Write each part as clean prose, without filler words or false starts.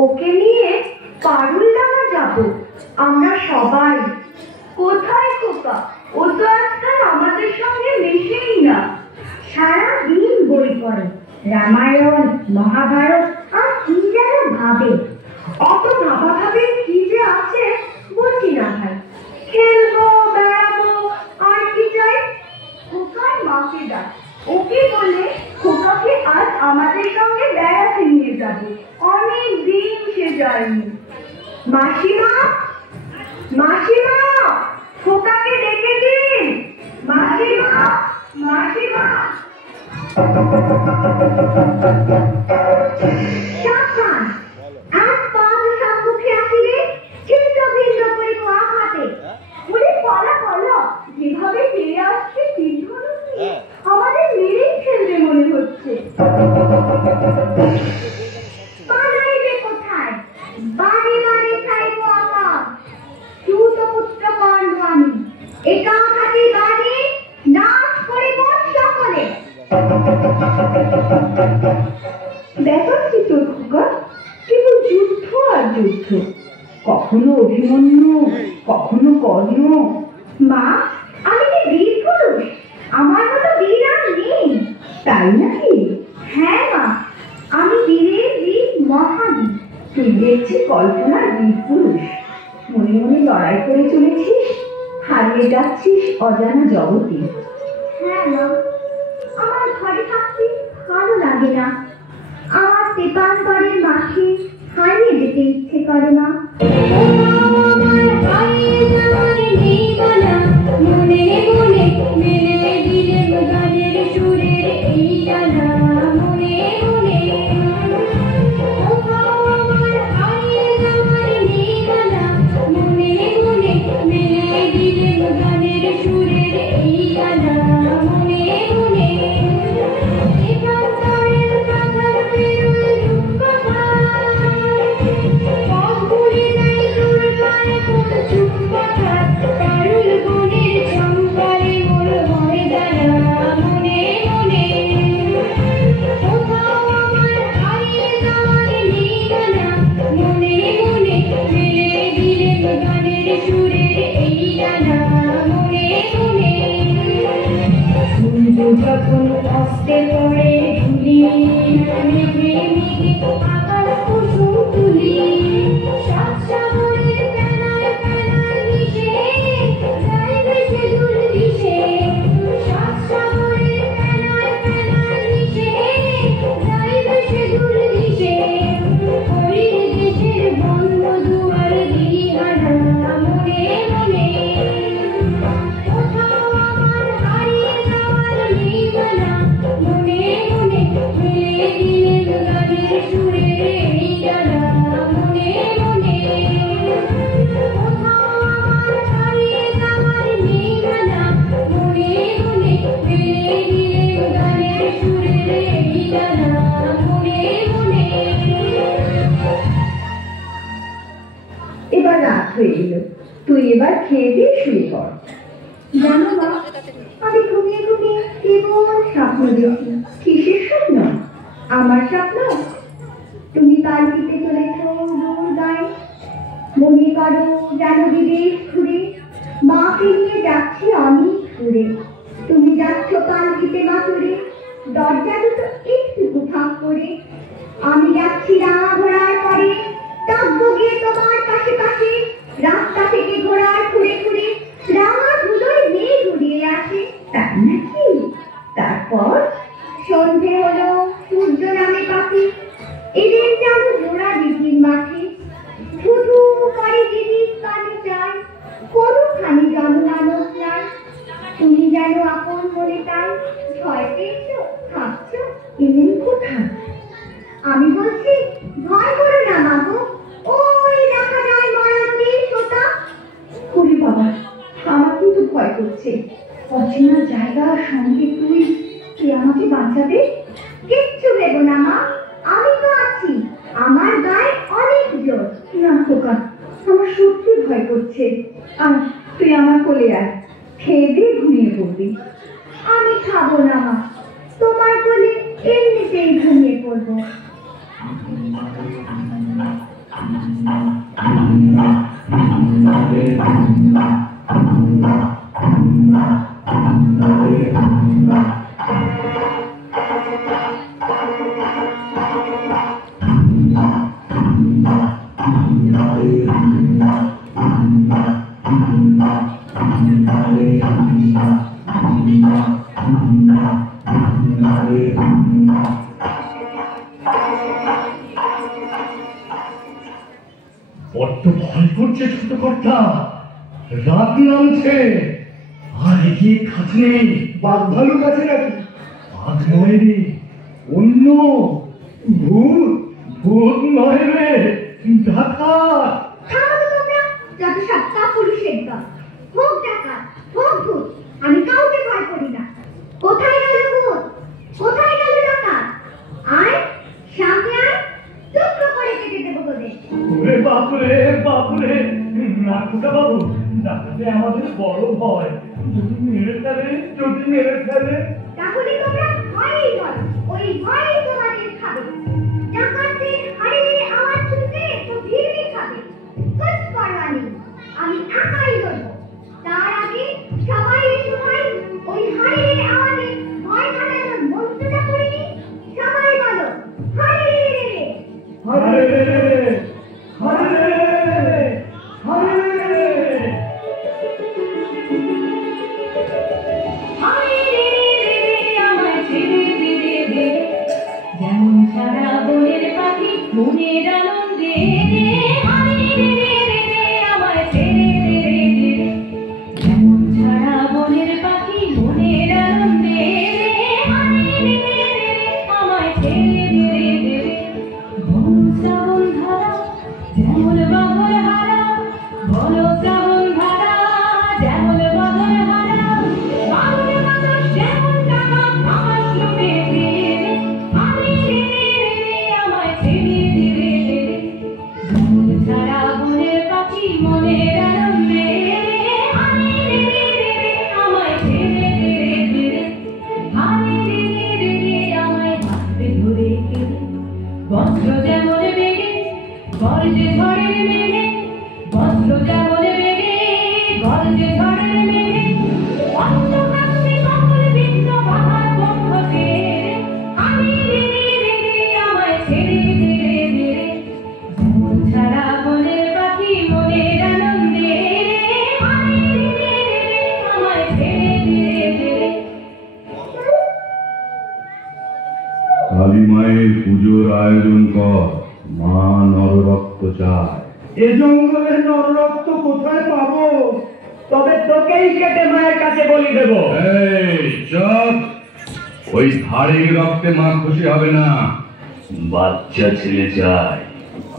ওকে নিয়ে পারুলডাঙ্গা যাব আমরা সবাই। কোথায় খোকা? ও তো আজকাল আমাদের সঙ্গে মিশেই না। সারাদিন বই পড়ে, রামায়ণ মহাভারত আর কি যেন ভাবে। অত ভাবা ভাবে কি যে আছে বুঝি না ভাই। খেলবো, বেড়াবো, আর কি চাই? খোকার মাকে ডাক, ওকে বলে খোকাকে আজ আমাদের সঙ্গে বেড়াতে নিয়ে যাবো। অনেক দিন সে যায়নি। মাসিমা, মাসিমা, খোকাকে ডেকে দিন। মাসিমা, মাসিমা। সাবধান, এক পা সম্মুখে আসিলে ছিন্ন ভিন্ন করে পা হাতে। বলে পালা পালা, যেভাবে ফিরে আসছে আমাদের মেরেই ফেলবে মনে হচ্ছে। পালাইবে কোথায়? বাড়ি বাড়ি চাইব আকাশ। সুত পুত্র কর্ণ আমি, একা হাতে বাড়ি নাশ করিব সকলে। ব্যাপারটি তোর খোকা, কেবল যুদ্ধ আর যুদ্ধ। কখনো অভিমন্যু, কখনো কর্ণ। মা, আমি কি বীর পুরুষ? আমার মতো বীর আর নেই। তাই নাকি? হ্যাঁ মা, আমি বীরের বীর মহাবীর। তুই দেখছি কল্পনার বীর পুরুষ। মনে মনে লড়াই করে চলেছিস, হারিয়ে যাচ্ছিস অজানা জগতে। হ্যাঁ মা, আমার ঘরে থাকতে ভালো লাগে না। আমার তেপান্তরের মাঠে হারিয়ে যেতে ইচ্ছে করে মা। মনে মনে মেলে দিলে গানের সুরের এই গানা। মনে মনে মনে মনে মেলে দিলে গানের সুরের এই গানা। মনে মনে একান্তরের কাঁথার পেরোয় দুঃখ পথগুলি নাই তোর গায়ে কোন চুপ কথা। পারুল বনের শঙ্করে মোর হয় দাঁড়া। মনে মনে কোথাও আমার হারিয়ে যাওয়ার ঠিকানা। মনে মনে মেলে দিলে গানের সুরের এই গানা। মনে মনে সূর্য যখন অস্তে পড়ে ধুলি, মেঘে মেঘে আকাশ কুসুম তুলি। সাত সাগরের ফেনায় ফেনায় মিশে যাইবে সে দূর দিশে। সাত সাগরের ফেনায় ফেনায় মিশে যাইবে সে দূর দিশে। হরির দেশের বন্ধ দুয়ার দিহানা। মনে মনে কোথাও আমার হারিয়ে যাওয়ার ঠিকানা। মনে মনে মেলে দিলে গানের সুরের এই গানা। মনে মনে কোথাও আমার হারিয়ে যাওয়ার ঠিকানা। মনে মনে মেলে দিলে গানের সুরের এই গানা। মনে মনে। এবার রাত হয়ে গেল, তুই এবার খেয়ে দিয়ে শুয়ে পড়। জানো মা, আমি ঘুমিয়ে ঘুমিয়ে কেবল স্বপ্ন দেখি। কিসের স্বপ্ন? আমার স্বপ্ন তুমি পালকিতে চলেছ দূর গায়ে। মনে করো যেন বিদেশ ঘুরে মাকে নিয়ে যাচ্ছি আমি ঘুরে। তুমি যাচ্ছ পালকিতে মাথুরে, দরজা দুটো একটু ফাঁক করে। আমি যাচ্ছি রাঙা ঘোড়ার পরে, তব্য গিয়ে তোমার পাশে পাশে। রাস্তা থেকে ঘোড়ার ঘুরে ঘুরে রাঙা ধুলোয় মেঘ উড়িয়ে আসে। তাই নাকি? তারপর? সন্ধে হলো, সূর্য নামে পাখি এদের যেন জোড়া দিঘির মাঠে। ধুধু করে দিদির কানে চাই, কোনখানি যমুনা নস্নান। তুমি যেন আপন মনে তাই ভয় পেয়েছ, ভাবছ এলেন কোথায়। আমি বলছি ভয় করো না মাগো, ওই দেখা যায় মরা নদীর সোতা। ওরে বাবা, আমার কিন্তু ভয় করছে। অচেনা জায়গা, সঙ্গে তুই, তুই আমাকে বাঁচাবে? কিচ্ছু ভেবো না মা, আমি তো আছি। আমার গায়ে অনেক জোর। না খোকা, আমার সত্যি ভয় করছে। আর তুই আমার কোলে আয়, খেয়ে দিয়ে ঘুমিয়ে পড়বি। আমি খাবো না মা, তোমার কোলে এমনিতেই ঘুমিয়ে পড়বো। বড্ড ভয় করছে ছোট কর্তা, রাত নামছে। আর এগিয়ে কাজ নেই। বাঘ ভালুক আছে নাকি? বাঘ নয় রে, অন্য ভূত। ভূত নয় রে, ডাকাত। থামো তো তোমরা, যত সব কাপুরুষের দল। হোক ডাকাত, হোক ভূত, আমি কাউকে ভয় করি না। কোথায় গেল ভূত? কোথায় গেল ডাকাত? আয়, সামনে আয়, টুকরো করে কেটে দেবো তোদের। ওরে বাপরে বাপরে, নাকুটা বাবু, ডাকাতে আমাদের বড় ভয়। যদি মেরে ফেলে, যদি মেরে ফেলে। তাহলে তোমরা ভয়ই বলো, ওই ভয়ই তোমাদের খাবে। ডাকাতদের হাড়ের আওয়াজ শুনতে তো ভিড়ে খাবে। কুছ পরোয়া নেই, আমি একাই লড়বো। তার আগে সবাই সবাই ওই হাড়ের আওয়াজে ভয় কাটানোর মন্ত্রটা করে নি। সবাই বলো, হাড়ে হারে হারে হারে। যেমন সারা বনের পাখি মনের আনন্দে আমায় ছেড়ে দে। যেমন সারা বনের পাখি মনের আনন্দে আমায় ছেড়ে দে। বন শ্রাবণ ধারা যেমন বাঘর হারা, বন শ্রাবণ ধারা যেমন বাঘর হারা, বাঘর বাতাস যেমন ডাকাত আমার লুটে দে। আমায় ছেড়ে দে। যেমন সারা বনের পাখি মনের আনন্দে আমায় ছেড়ে দে। আমায় হাতে ধরে কেঁদে, বজ্র যেমন বেগে গর্জে ঝড়ের মেঘে, বজ্র যেমন বেগে গর্জে ঝড়ের মেঘে, অন্ধকারে সকল বিঘ্ন বাধার পক্ষ ছেড়ে আমায় ছেড়ে দে। যেমন সারা বনের পাখি মনের আনন্দে আমায় ছেড়ে দে। কালী মায়ের পুজোর আয়োজন কর, মা নররক্ত চায়। এ জঙ্গলে নররক্ত কোথায় পাবো? তবে তোকেই কেটে মায়ের কাছে বলি দেব। এই চুপ, ওই হাড়ির রক্তে মা খুশি হবে না। বাচ্চা ছেলে চায়।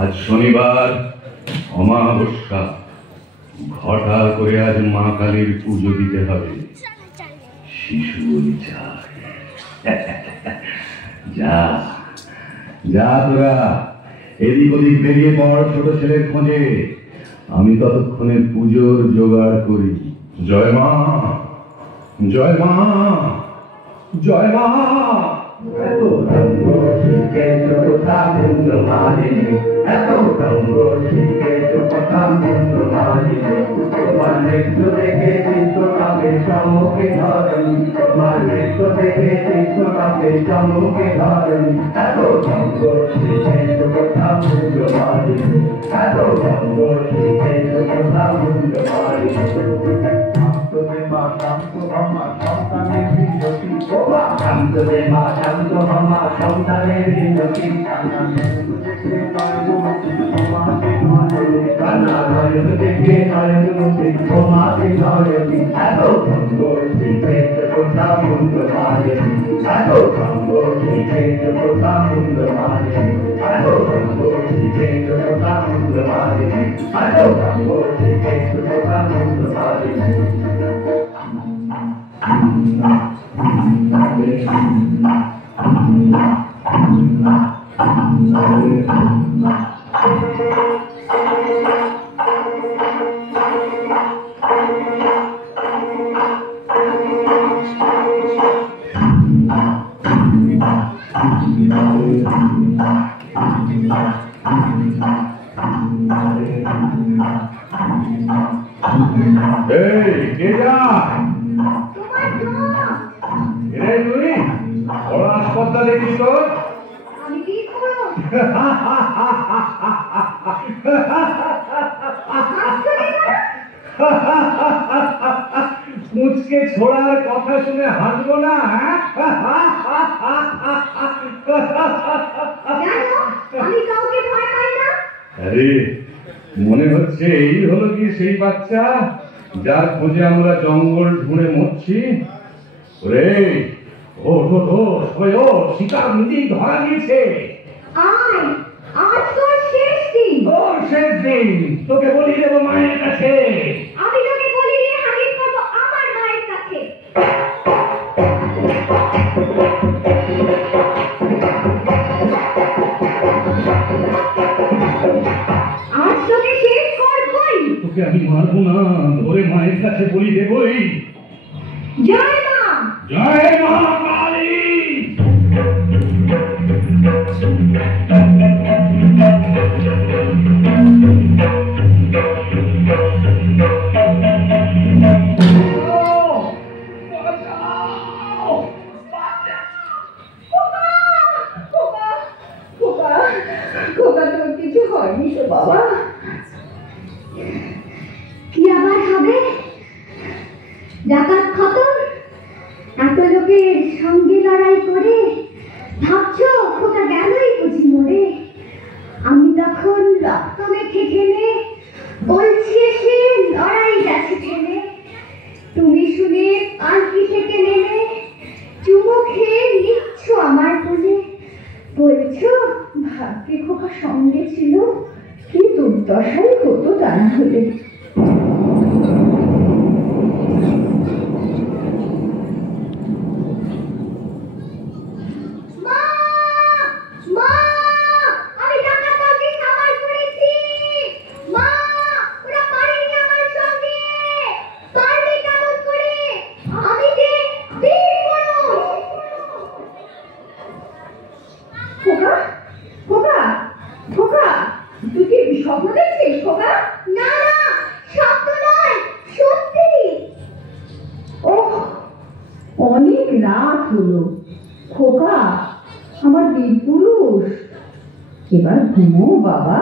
আজ শনিবার, অমাবস্যা, ঘটা করে আজ মা কালীর পুজো দিতে হবে। শিশু বলি চায়। যা যা তোরা এদিক ওদিক বেরিয়ে পড় ছোট ছেলের খোঁজে। আমি ততক্ষণে পুজোর জোগাড় করি। জয় মা, জয় মা, জয় মা। এত রঙ্গ শিখেছ কথা মন্দ মারিনি, এত রঙ্গ শিখেছ কথা মন্দ মারিনি। তোমার নৃত্য দেখে চিত্রকাবে সম্মুখে ধরেন, তোমার নৃত্য দেখে চিত্রকাবে সম্মুখে ধরেন। এত রঙ্গ শিখেছ কথা মন্দ মারিনি, এত রঙ্গ শিখেছ কথা মন্দ মারিনি। মা শান্ত হমা সন্তানের বিনতি, ও মা শান্ত রে মা শান্ত হমা সন্তানের বিনতি। কান্না নয়ন দেখে নয়ন মুখে তোমাকে ধরেনি। এত সুন্দর শিখেছ কথা মন্দ মারেনি, এত সুন্দর শিখেছ কথা মন্দ মারেনি, এত সুন্দর শিখেছ কথা মন্দ মারেনি, এত সুন্দর শিখেছ কথা মন্দ মারেনি। এই কে যা তোমার দোষ। এরে তুই বড় আসপদ্দা দেখি তোর আমি কি করো? মুচকে ছোড়ার কথা শুনে হাসবো না? জানো, আমি কাউকে ভয় পাই না। আরে মনে হচ্ছে এই হলো কি সেই বাচ্চা যার খোঁজে আমরা জঙ্গল ঢুঁড়ে মরছি। ওরে ও তো সবাই ও শিকার নিজেই ধরা দিয়েছে। আয়, আজ তোর শেষ দিন। ওর শেষ দিন তোকে বলি দেবো মায়ের কাছে। আমি তোকে বলি দিয়ে হাজির করবো আমার মায়ের কাছে। আজ তোকে শেষ করবই। তোকে আমি মারবো না, ধরে মায়ের কাছে বলি দেবই। জয় মা। জয় মা কালী। খোকা তোর কিছু হয়নি তো বাবা? কি আবার হবে? ডাকাত খতম? এত লোকের সঙ্গে লড়াই করে ভাবছো খোকা গেলই বুঝি মরে? আমি তখন রক্ত মেখে ঠেলে বলছি এসে লড়াই গেছে ঠেলে। তুমি শুনে পালকি থেকে নেমে চুমো খেয়ে নিচ্ছ আমার কোলে। বলছো ভাগ্যে খোকা সঙ্গে ছিল, কি দুর্দশাই হতো তা না হলে। মা, মা, আমি ডাকাতকে সামাল করেছি। মা, ওরা পারেনি আমার সঙ্গে। পারবে কেমন করে? আমি যে বীর পুরুষ। খোকা, খোকা, খোকা, তুই কি স্বপ্ন দেখছিস খোকা? না না, স্বপ্ন নয়, সত্যি। ওহ, অনেক রাত হলো খোকা, আমার বীর পুরুষ। এবার ঘুমো বাবা,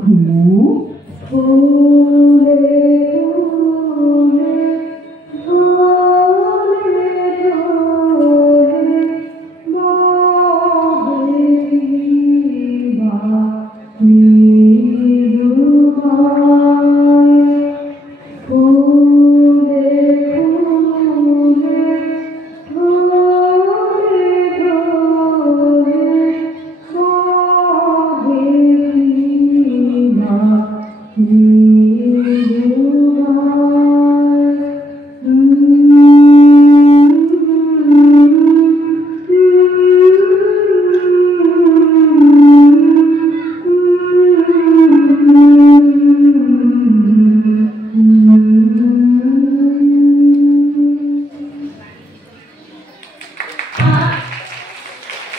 ঘুমো।